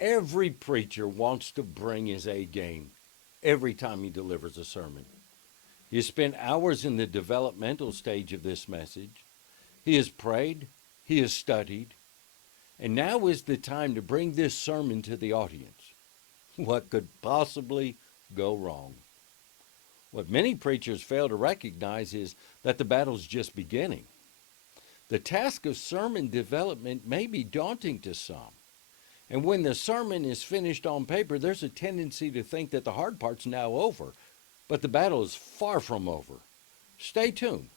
Every preacher wants to bring his A game every time he delivers a sermon. He has spent hours in the developmental stage of this message. He has prayed, he has studied, and now is the time to bring this sermon to the audience. What could possibly go wrong? What many preachers fail to recognize is that the battle's just beginning. The task of sermon development may be daunting to some. And when the sermon is finished on paper, there's a tendency to think that the hard part's now over. But the battle is far from over. Stay tuned.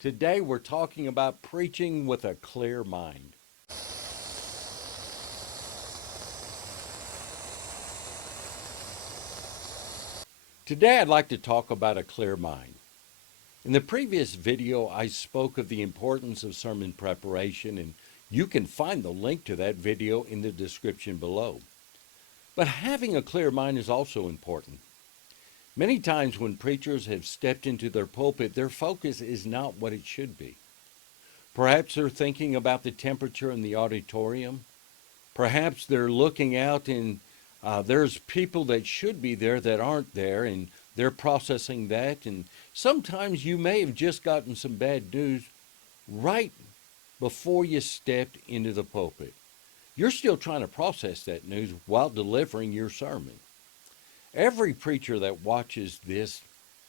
Today we're talking about preaching with a clear mind. Today I'd like to talk about a clear mind. In the previous video, I spoke of the importance of sermon preparation, and you can find the link to that video in the description below. But having a clear mind is also important. Many times when preachers have stepped into their pulpit, their focus is not what it should be. Perhaps they're thinking about the temperature in the auditorium. Perhaps they're looking out and there's people that should be there that aren't there, and they're processing that. And sometimes you may have just gotten some bad news right before you stepped into the pulpit. You're still trying to process that news while delivering your sermon. Every preacher that watches this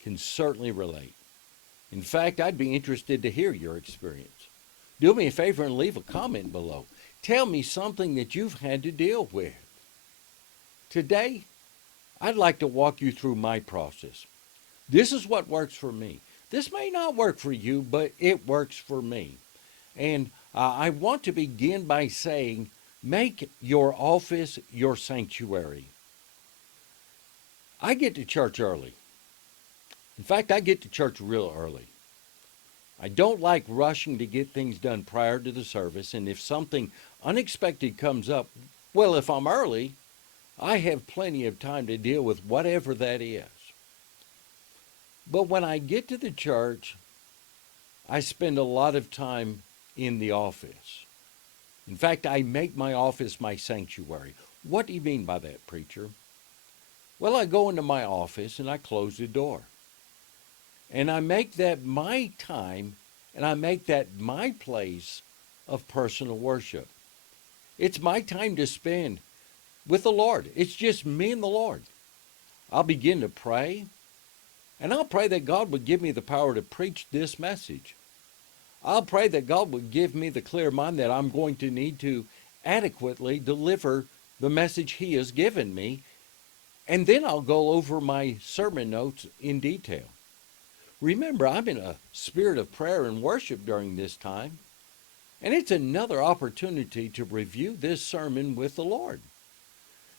can certainly relate. In fact, I'd be interested to hear your experience. Do me a favor and leave a comment below. Tell me something that you've had to deal with. Today, I'd like to walk you through my process. This is what works for me. This may not work for you, but it works for me. And I want to begin by saying, make your office your sanctuary. I get to church early. In fact, I get to church real early. I don't like rushing to get things done prior to the service, and if something unexpected comes up, well, if I'm early, I have plenty of time to deal with whatever that is. But when I get to the church, I spend a lot of time in the office. In fact, I make my office my sanctuary. What do you mean by that, preacher? Well, I go into my office and I close the door. And I make that my time, and I make that my place of personal worship. It's my time to spend with the Lord. It's just me and the Lord. I'll begin to pray, and I'll pray that God would give me the power to preach this message. I'll pray that God would give me the clear mind that I'm going to need to adequately deliver the message He has given me, and then I'll go over my sermon notes in detail. Remember, I'm in a spirit of prayer and worship during this time, and it's another opportunity to review this sermon with the Lord.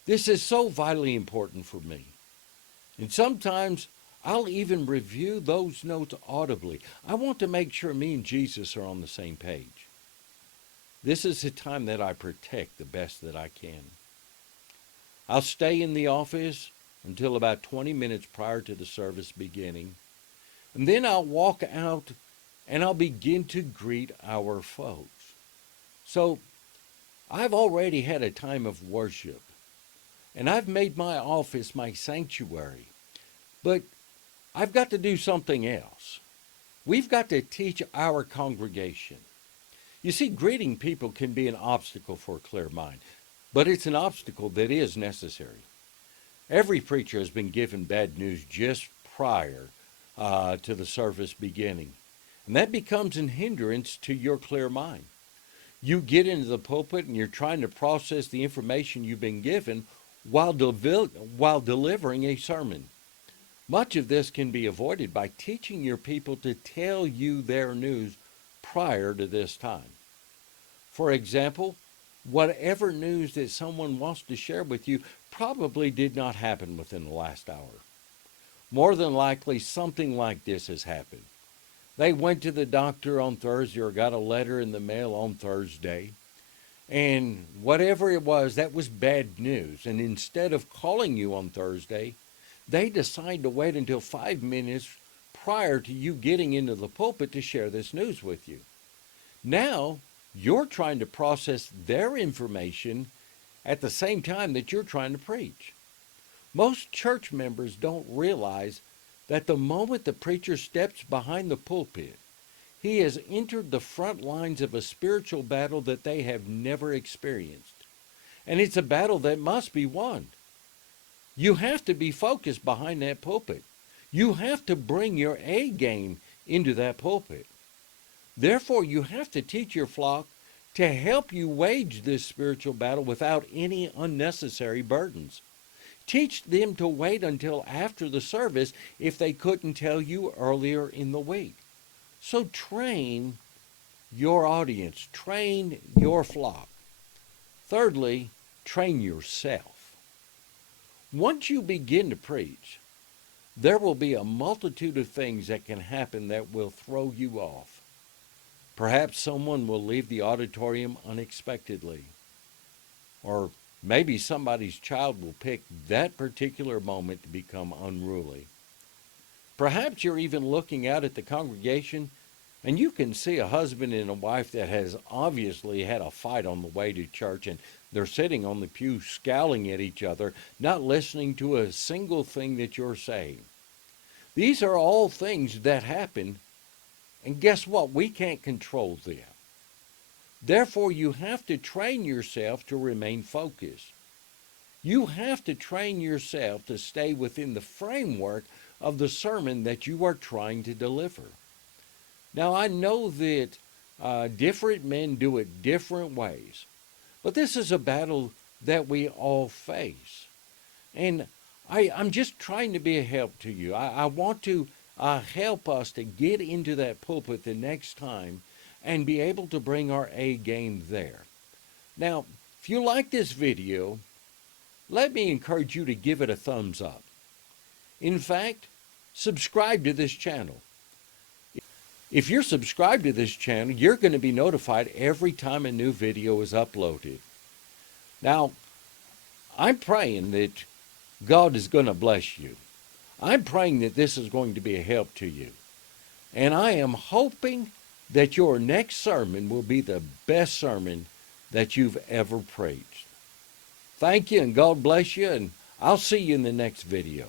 This is so vitally important for me. And sometimes I'll even review those notes audibly. I want to make sure me and Jesus are on the same page. This is the time that I protect the best that I can. I'll stay in the office until about 20 minutes prior to the service beginning. And then I'll walk out and I'll begin to greet our folks. So I've already had a time of worship. And I've made my office my sanctuary. But I've got to do something else. We've got to teach our congregation. You see, greeting people can be an obstacle for a clear mind, but it's an obstacle that is necessary. Every preacher has been given bad news just prior to the service beginning, and that becomes an hindrance to your clear mind. You get into the pulpit and you're trying to process the information you've been given while delivering a sermon. Much of this can be avoided by teaching your people to tell you their news prior to this time. For example, whatever news that someone wants to share with you probably did not happen within the last hour. More than likely, something like this has happened. They went to the doctor on Thursday or got a letter in the mail on Thursday, and whatever it was, that was bad news. And instead of calling you on Thursday, they decide to wait until 5 minutes prior to you getting into the pulpit to share this news with you. Now, you're trying to process their information at the same time that you're trying to preach. Most church members don't realize that the moment the preacher steps behind the pulpit, he has entered the front lines of a spiritual battle that they have never experienced. And it's a battle that must be won. You have to be focused behind that pulpit. You have to bring your A game into that pulpit. Therefore, you have to teach your flock to help you wage this spiritual battle without any unnecessary burdens. Teach them to wait until after the service if they couldn't tell you earlier in the week. So train your audience, train your flock. Thirdly, train yourself. Once you begin to preach, there will be a multitude of things that can happen that will throw you off. Perhaps someone will leave the auditorium unexpectedly, or maybe somebody's child will pick that particular moment to become unruly. Perhaps you're even looking out at the congregation and you can see a husband and a wife that has obviously had a fight on the way to church, and they're sitting on the pew scowling at each other, not listening to a single thing that you're saying. These are all things that happen, and guess what? We can't control them. Therefore, you have to train yourself to remain focused. You have to train yourself to stay within the framework of the sermon that you are trying to deliver. Now, I know that different men do it different ways, but this is a battle that we all face. And I'm just trying to be a help to you. I want to help us to get into that pulpit the next time and be able to bring our A game there. Now, if you like this video, let me encourage you to give it a thumbs up. In fact, subscribe to this channel. If you're subscribed to this channel, you're going to be notified every time a new video is uploaded. Now, I'm praying that God is going to bless you. I'm praying that this is going to be a help to you. And I am hoping that your next sermon will be the best sermon that you've ever preached. Thank you, and God bless you, and I'll see you in the next video.